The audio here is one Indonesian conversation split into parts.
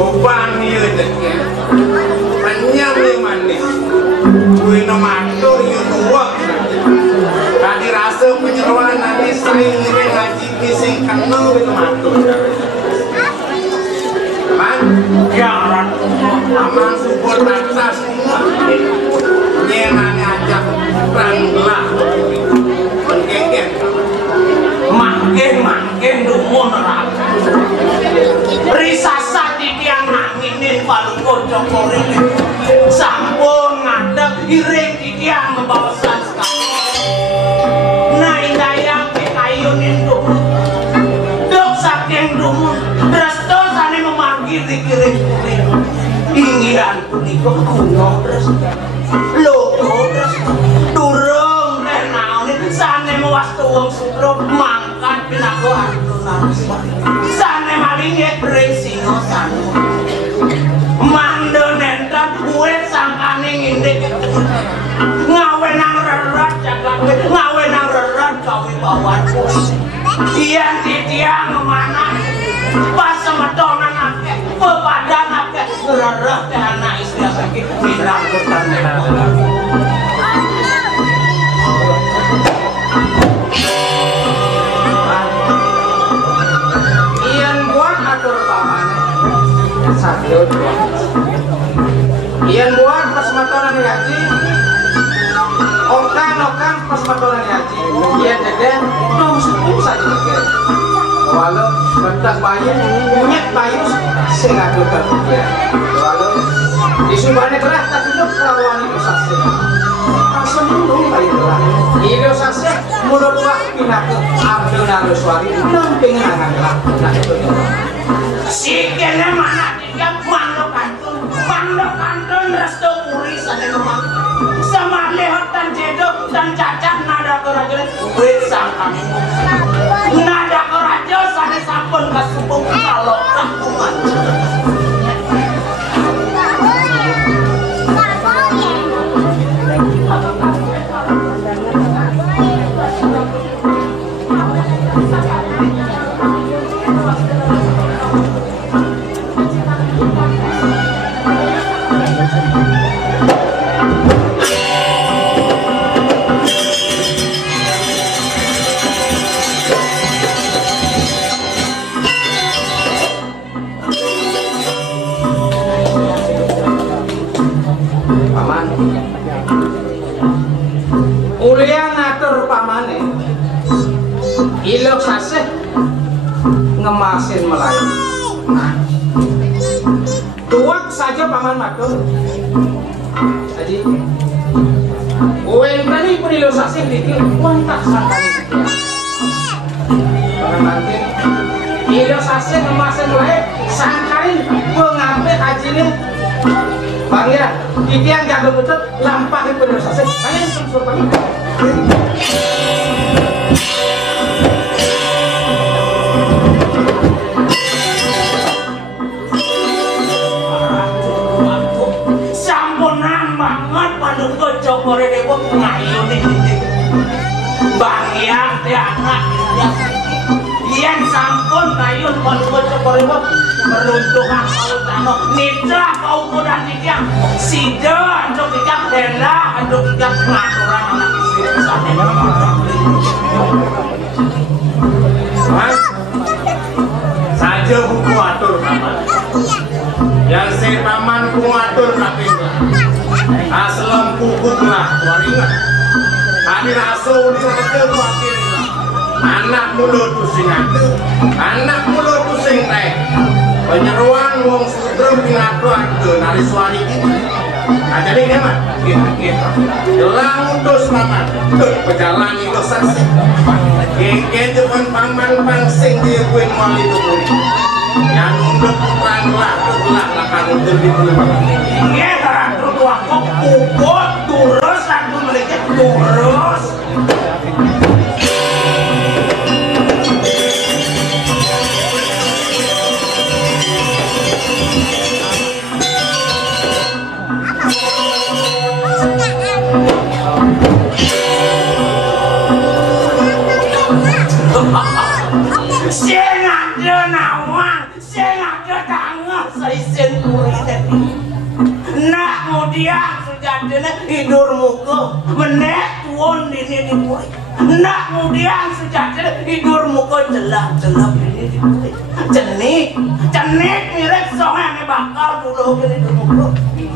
Gopang ieu teh. Anyam yang manis. Kuwi nomatur ieu tuwek. Tadi rasa penyeruan nanti sering ngaji sing kenal itu matur. Man, ya aman support atas nyenane ajak ranglah. Mengkengken. Mangken dumun ra. Risasa tiang nanginin palukon cokore. Sampun ngadeg iring tiang membawasan sekali. Nai dayang kayunin dumun. Dok saking dumun. Resto sane memanggil dikiring-kiring. Ingiran punika kuno resto. Loko resto. Durung teh naon sane mewastu wong sutro mangkat pinaku artunan. Sane malinge bring singo sane. Mando nentan kuwet sangkane ngindik. Ngawe nang rerat jagat ngawe nang rerat kawibawan. Yen titiang mana pas semetonan akeh pepadan akeh rerat teh anak istri sakit pirang kurtan. Iyan buat pas matoran haji, okan pas matoran haji, iyan jadi nung saja mikir. Walau bentak bayi, nyet bayi, sengaja berpikir. Walau disubahnya keras tak hidup perawan itu saksi. Asal nung bayi keras, itu saksi mulut wah pindah ke Abdul Naruswari, namping hangat nah itu. Sikenya mana tiga mandok kantun resto puri sane memang sama lehot dan jedok dan cacat nada kerajaan wit sangkang nada kerajaan sane sampun kasupung kalau kampungan ilok saseh ngemasin Melayu. Tuak saja paman matur. Jadi, uen berani pun ilok saseh dikit, tak sangkani sekian. Paman makin, ilok saseh ngemasin Melayu, sangkani pengambil haji ini. Bang ya, titian jago betul, lampahin pun ilok saseh. Kalian suruh pagi. Cokore dewa ngayu nih Bang ya teh anak yen sampun kayun kon cokore dewa meruntuhan pautano nitra kau kudan tiang sida anduk tiang dela anduk tiang ngaturan anak istri sane Mas saja buku atur paman yang saya paman buku atur tapi aslam pupuklah waringan tadi rasul sekedar waringan anak mulut pusing atu anak mulut pusing teh penyeruan wong sutrum pingatu atu nari suari ini nah jadi dia mah kita jelang utus paman berjalan itu saksi kengke cuman paman pangsing dia kuin wali tunggu yang untuk peranglah lakan untuk dipeluang ini teratur waktu pukul turus lagu mereka turus Senang denawang ada tangan saisen puri tadi. Nak kemudian sejatinya hidur muka menek tuon ini di puri. Nak kemudian sejatinya hidur muka jelak-jelak ini di puri. Cenik mirip songan bakal dulu ini di muka.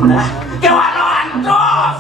Nah, kewalo antos.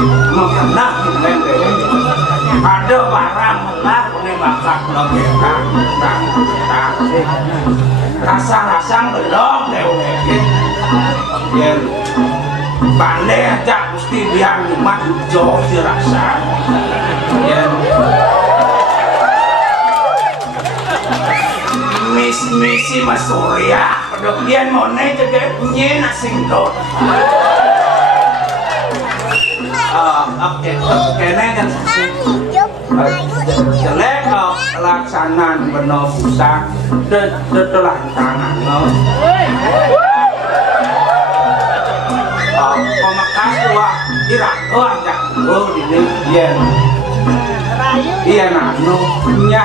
Makanya ada barang lah ini masak logekan tak rasa-rasa belum leweke yen pandai aja mesti biar nikmat jauh dirasa yen misi Mas Surya pedok yen mone jadi nyen asing dot kene kan jelek pelaksanaan benar pusat telantangan pemakas tua irakuan jak ini iya nanu nya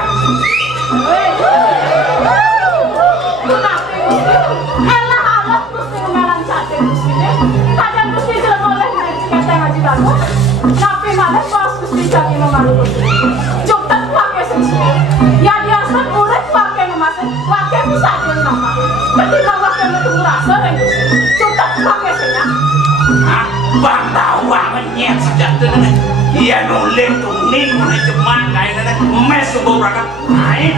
elah alat mesti memelang sate mesti kadang mesti jelek oleh kita ngaji baru tapi malah pas mesti jadi memalu cukup pakai sensi ya biasa urut pakai memasak pakai pusat yang nama ketika pakai metu rasa yang cukup pakai senya bang tahu banget sejak itu iya nuling tuning mulai cemat kayaknya mes subuh berangkat naik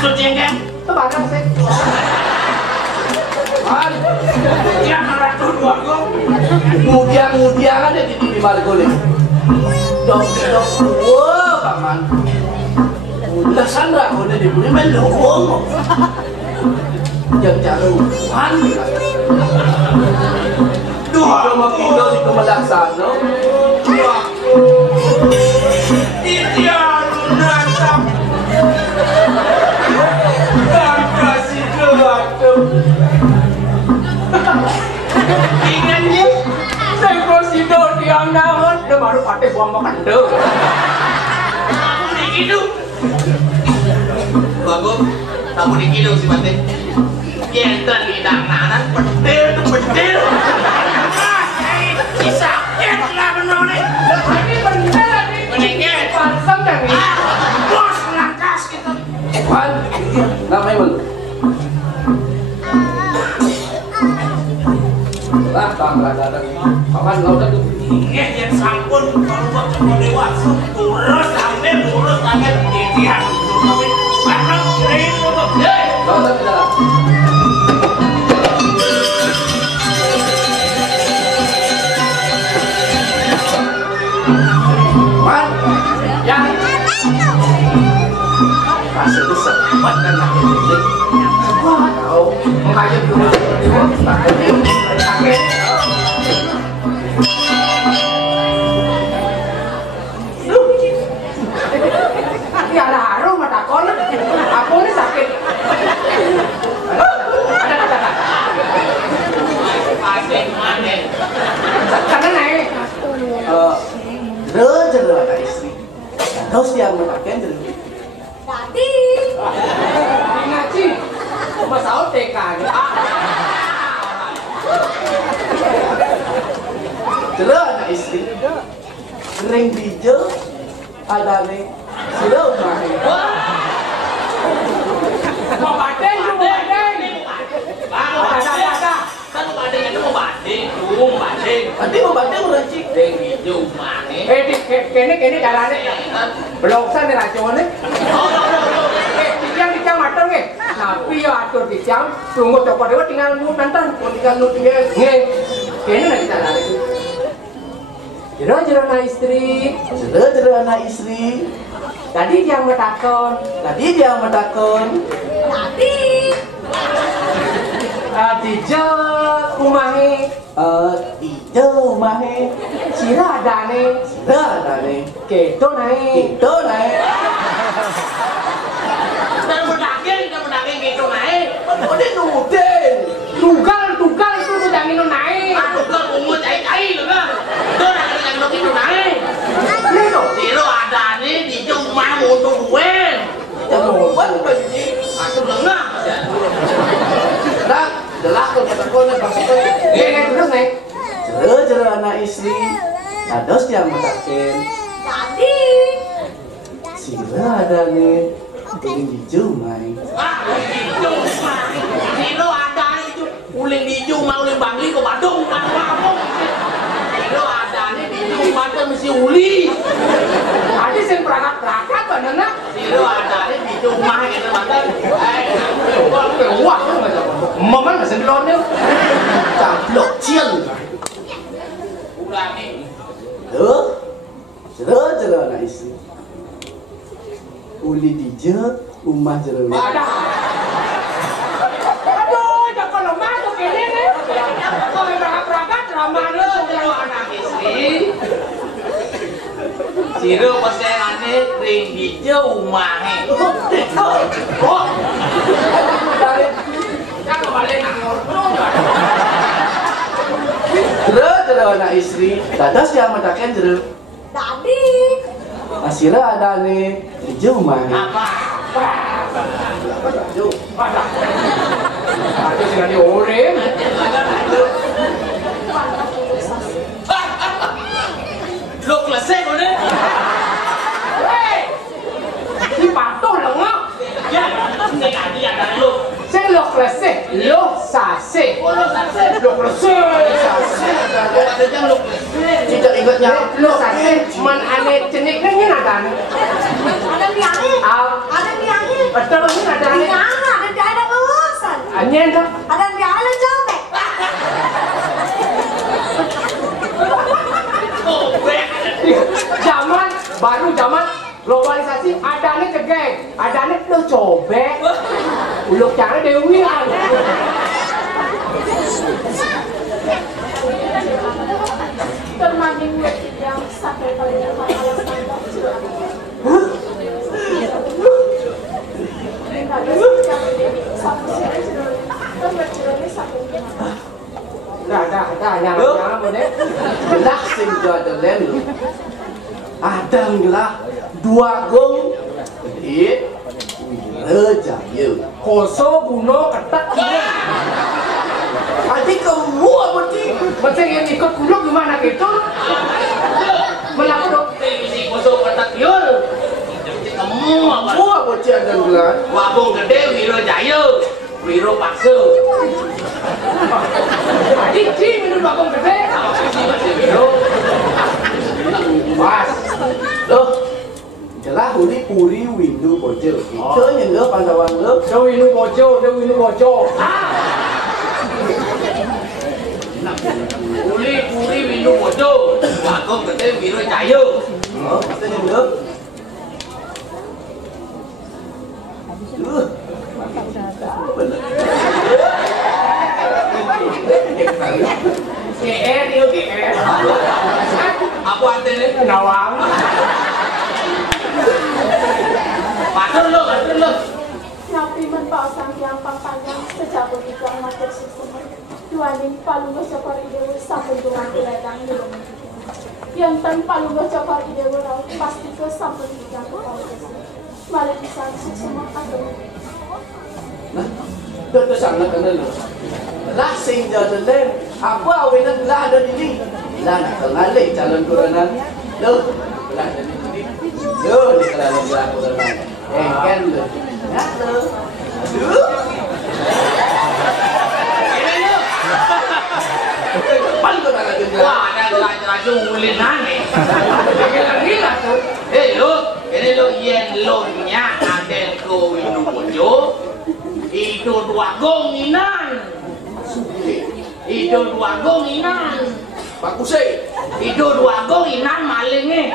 maksudnya kan? Itu barang sih. Yang ratu dua kok. Mudia ada di TV Margole. Dok, wah, paman. Udah Sandra, udah dibeli mendukung. Yang caruan. Dua sama Kindo di Kemalaksana. Ingatnya saya kosido tiang naon udah baru pakai buang makan deh hidup bagus tamu di hidung si Mate yentan hidang nanan pedil tuh pedil sakit lah bener ini bener meninggal pansam dan bos langkas gitu Wan, namanya bang. Lah, tambah datang. Paman kau dah tuh. Ingat yang sampun kalau buat cuma dewasa lurus sampai titian barang kering untuk Kau dah tidak. Wan, yang kasih besar buat dan lagi ini kau mengayun dulu sakit Ya ada harum mata kon. Aku ini sakit. aneh Karena naik. Jero ada istri. Terus dia memakai jero. Tadi. Ngaji. Masalah TK. Jero ada istri. Ring bijo ada nih. Sudah main. Mau badeng lu badeng. Ada. kan mau badeng itu mau badeng belum badeng Nanti mau badeng udah cik. badeng hijau mana Kene jalannya. Beloksan nih raconnya. Dicang matang nih. Tapi ya atur dicang. Tunggu toko dewa tinggal nut nanti. Tinggal nut dia. Nih. Kayaknya lagi tak ada itu. Jero anak istri. Jero anak istri. Tadi dia metakon. Dijo umahe. Dijo umahe. Sira adane. Keto nae. Dan mendaging gitu naik. Udah nudel. Tugal itu udah minum naik. Aduh, kan ungu cai loh kan. Itu yang gitu naik. Siro ada nih di rumah untuk gue. Buat bagi. Aku lengah. Jelas kalau kata kau nih maksudnya. Naik terus naik. Jero anak istri. Kados yang matakin. Tadi. Sira ada nih. Uling hijau main. Siro ada itu uling hijau mau uling bangli ke Badung kan kampung. Siro ada nih di rumah mesti uli. Tadi saya perangkat banana. Siro ada nih di rumah gitu mantan. Wah, momen masih belonnya. Cablok cian. Udah nih. Jero anak istri. Uli dija, umah jero. Aduh, jangan lemah tuh kini nih. Kau berangkat ramah lu kalau anak istri. Siro pesenane ring hijau umahe. Oh, jangan balik nangor. Jero anak istri. Dados yang matakan jero. Tadi. Asira ada nih hijau main. Apa? Ada sekali orang. Lo klasik kau deh. Hei, Ini patuh lengah. ya, ini tadi ada lo. Saya lo klasik, lo sase. Oh, lo klasik. Lo klasik, sase. Ada yang lo klasik. Tidak ingatnya lo sase. Man aneh ceniknya ini ada nih. Ada biangnya. Ada biangnya. Betul ini ada nih. Biangnya ada urusan. Aneh dah. Ada biangnya cobek. Oh, gue. Zaman globalisasi adanya cegeng, adanya lo cobek. Uluk cara dewi kan. Termanding yang sampai pada alasan Jangan boleh. Gelah sing jadelen. Adang gelah dua gong. Jadi Jaya. Koso buno ketak ini. Tadi kamu apa sih? Macam yang ikut kuluk gimana gitu? Melakukan Ini kosong ketak yul. Kamu apa? semua bocah dan gelar. Wabung gede Wiro Jaya. Wiro Paksu. Tadi sih minum bakong gede. Masih Wiro. Pas. Loh. Jelas uli puri windu bojo. Itu yang lo pantawan lo. Dia windu bojo. Uli puri windu bojo. Wabung gede Wiro Jaya. Oh, itu yang lo. GR dia GR. Apa artinya? Nawang. Patur lo. Napi menpasang yang panjang sejak begitu mater sistem. Duaning palungga cokor idewo sampun dungan diledang dulu. Yang tan palungga cokor idewo raw pasti ke sampun hijau balik bisa semua atau Nah, itu sangat kena lo. Lah sing jalan apa awenan lah ada di sini. Lah nak kenali calon corona. Lo, lah ada di sini. Lo di calon corona. Kan lo. Ya lo. Aduh. Ini lo. Pan ko na lagi. Wah, ada raja ulinan nih. Gila tuh. Lo, ini lo yen lo nya adel ko windu bojo. Itu dua gonginan. Itu Tidur dua gong inan. Bagus sih. Tidur dua gong inan malingnya.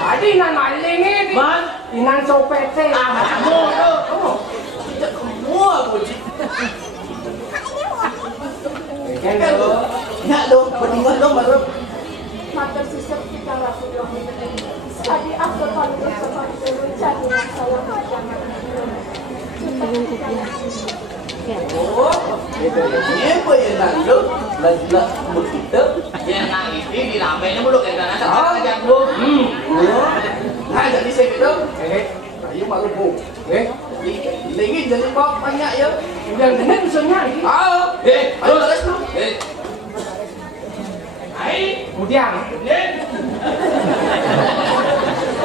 Tadi inan malingnya, Man, inan copetnya. kamu tuh. Tidak semua puji. Kan lo. Nyak dong, berdingan dong baru. Maka sisap kita laku dong. Tadi aku paling seperti mencari masalah jangan. Oh, ini apa yang nanggung? Lah begitu. Ya nang ini di lambenya mulu kayak tanah Oh. tak jago. Oh, nah jadi saya itu. Ayo malu bu. Lagi jadi bawa banyak ya. Yang benar bisa nyari. Ah, ayo terus lu. Hai, Kemudian,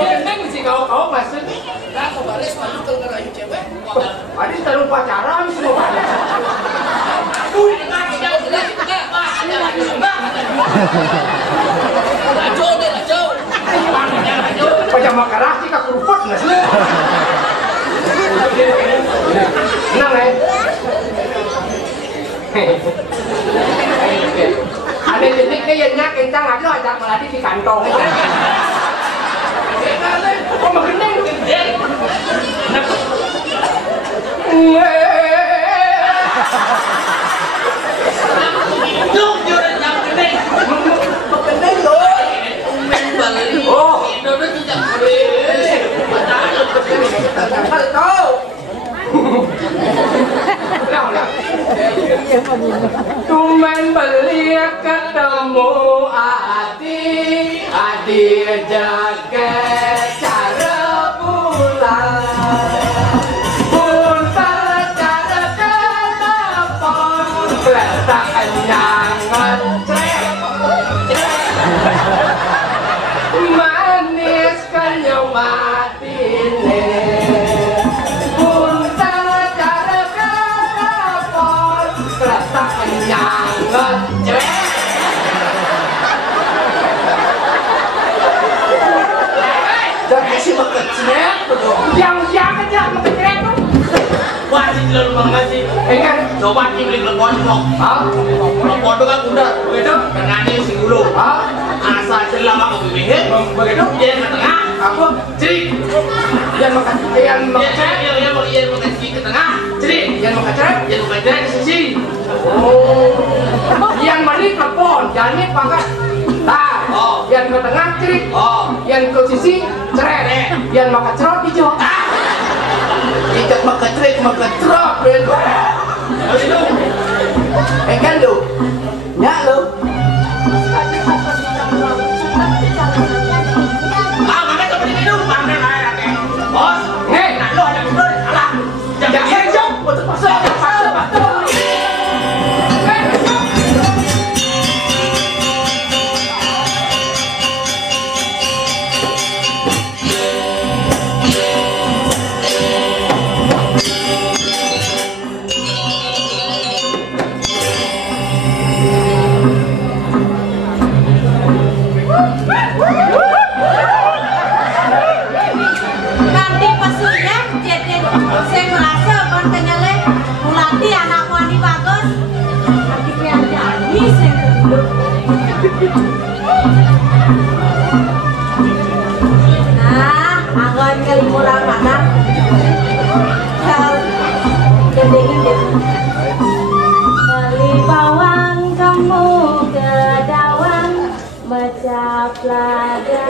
ini mesti kau masuk. Nah, kau baris malu kalau ngerayu cewek. Tadi terlalu pacaran semua balas. Pajama karasi ka kurupot na sila. Nang ada titik ke yang nyak kencang ada ajak melati di kantong. Kok makin Oh, Tumen beli ketemu Adi jaga cara pulang pun secara telepon letak kenyangan manis kenyum matine pun secara telepon letak kenyangan dan masih makecek belum. yang kecil makecek tuh wah sih lu banget sih. kan Coba beli lepon kok. Lepon itu kan udah begitu dengannya si dulu. Asal selama aku bimbing, begitu dia ke tengah, aku cerik. yang Dia makan ke tengah, cerik. yang makecek Dia makan cerik ke sisi. oh yang mani telepon jadi pangkat Oh. yang ke tengah cerit Oh. yang ke sisi ceret yang makan cerot hijau Tidak makecek makecrok bego. Terus itu. Kan lu. Nyak lu. Ah, mana coba diminum, mana air ake. Bos, nah lu ada mundur, alah. Jangan hijau, betul pasal. Nanti pasurnya jadi saya merasa kontenya le mulati anak wani bagus nanti yang jadi saya nah agon kali murah mana kau gedengin deh beli bawang kamu ke dawan macap lada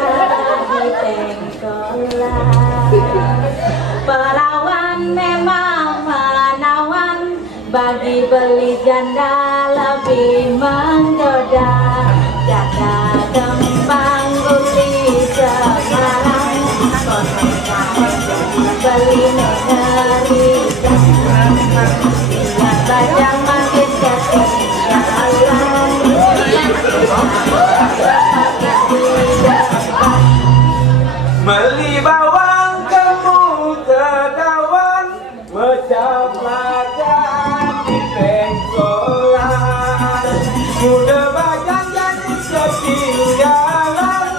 di tengkolan perawan memang menawan bagi beli janda lebih menggoda jaga kembang uli Semarang beli negeri yang bajang makin beli bawang kamu ke dawan macam lada di tengkolan muda bajang jadi ketinggalan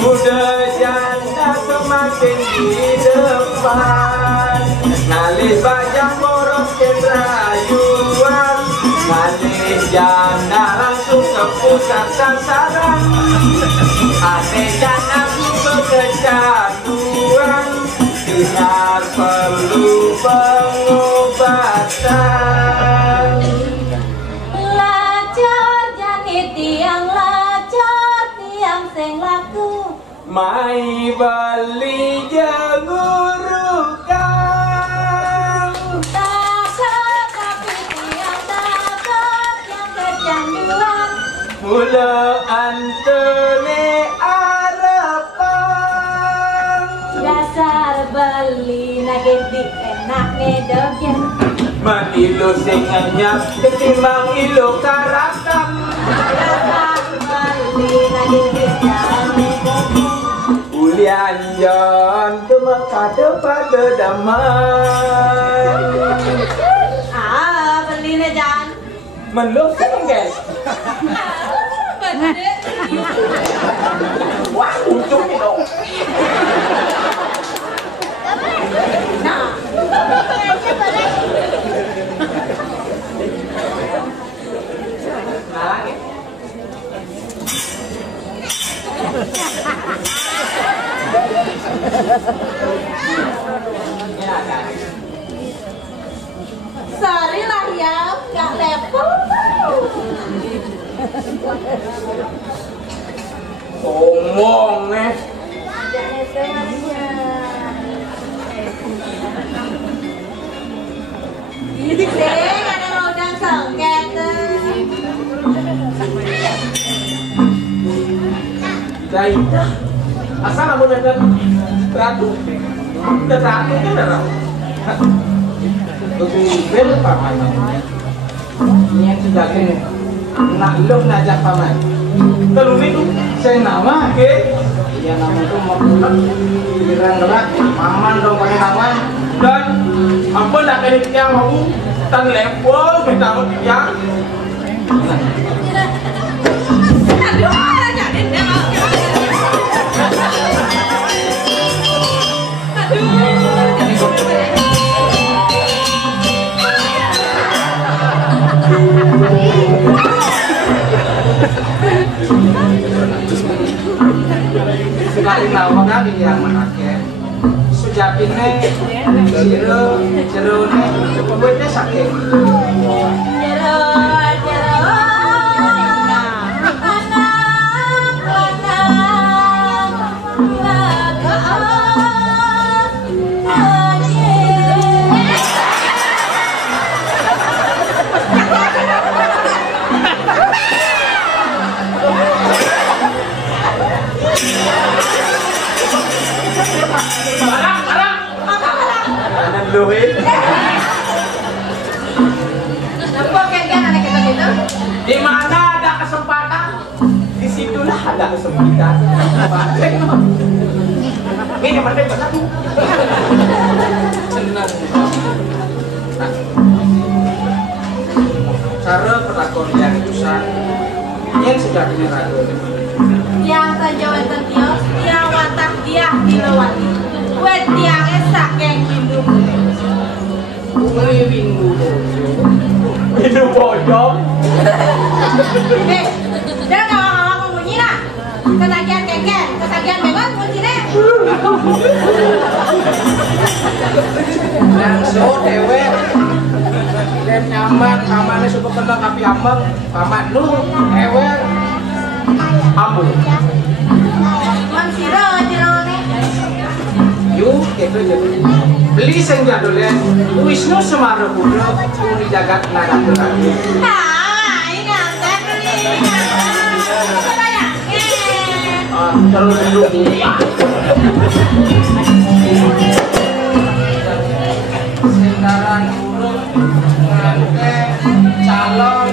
muda janda semakin di depan ngalih bajang boros ke rayuan ngalih janda langsung ke pusat sasaran. Adegan aku kecanduan, tidak perlu pengobatan. Lacor jani tiang lacor tiang sing laku. Mai bali jangurukan. Takut tapi tiang takut yang kecanduan. Mula antene arepan. Dasar beli nagih di enak ngedogen. Matilu sing anyap ketimbang ilu karakam. Dasar beli nagih di enak ngedogen. Ulianjan kemakada pada damai. Beli na jan. Menurut guys. Wah, untung ni dong. Nah. Sorry lah ya, gak level. Ngomong nih. Ini deh, ada rodang sengket. Kita asal kamu datang ratu, udah ratu kan darah. Lebih bel paman. Ini yang sudah kini nak lom najak paman. Kalau itu saya nama ke, ya nama itu mau pulang. Giliran gerak, paman dong pakai nama dan apa nak kena tiang aku tan level kita mau tiang. Aduh, jadi dia mau. Sekali nama kali yang menaken sejatinya jero pembuatnya sakit. Di mana ada kesempatan, disitulah ada kesempitan. Ini merdeka satu. Cara perlakuan yang utusan yang sudah dinerago. Yang sejauh tios, yang watah dia dilewati. Wet tiangnya saking hidup. Mulai minggu hidup bojong. Dia ngawang-ngawang membunyi nak. Ketagihan kengken, ketagihan bebas kuncinya. Yang so dewe dan nyaman pamannya suka kenal tapi amang paman lu ewe amul. Mansiro jerone. Yuk gitu jadi beli sing jadulnya Wisnu Semara Putra Puri Jagat Naga Terakhir. Ini antek nih. Terus dulu. Sentaran burung ngante calon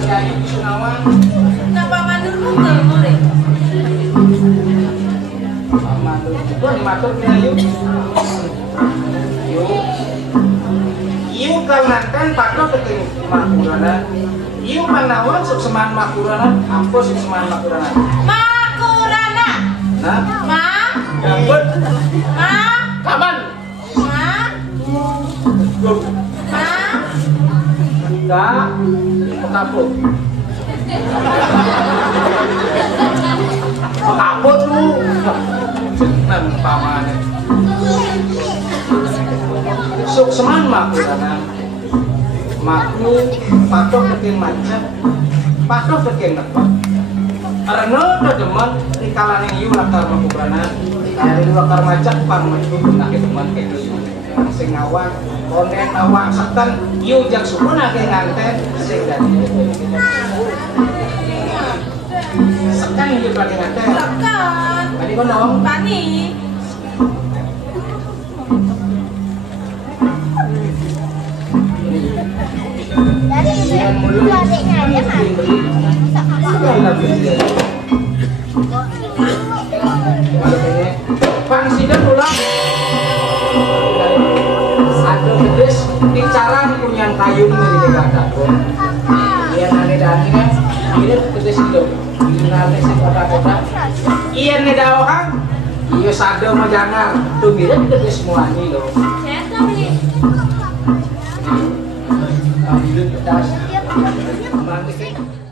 Kiai Wisnawan. Napa mandur mungkel murid? Mandur itu matur kena yuk. Yuk kangen patro ketemu makurana. Yuk manawan seman makurana. Apa seman makurana? Makurana. Nah, Ma. dapat. Ma. Kapan? Ma. Ma. Enggak. Kaput. Kaput lu. Seneng pamane. Sukseman maku sana. Maku patok tekin macet. Patok tekin nepot. Arno do demen rikalan yang ieu lakar maku beranan. Ari lakar macet pang metu nak teman ke ieu. Sing ngawang konen awak sekan ieu jak sukuna ke nganten sing dadi. Sekan ieu lagi nganten. Tekan. Tadi kono. Pani. Dari ibu adiknya aja kan. Pangsida pulang. Satu gedes bicaran punya kayu dari negara. Iya nane dani kan. Ini gedes itu. Ini nane si kota-kota. Iya nih daokan. Iya sado mah jangan. Tuh mirip gedes semuanya loh. Ceto beli. Ambil pedas. Mantap.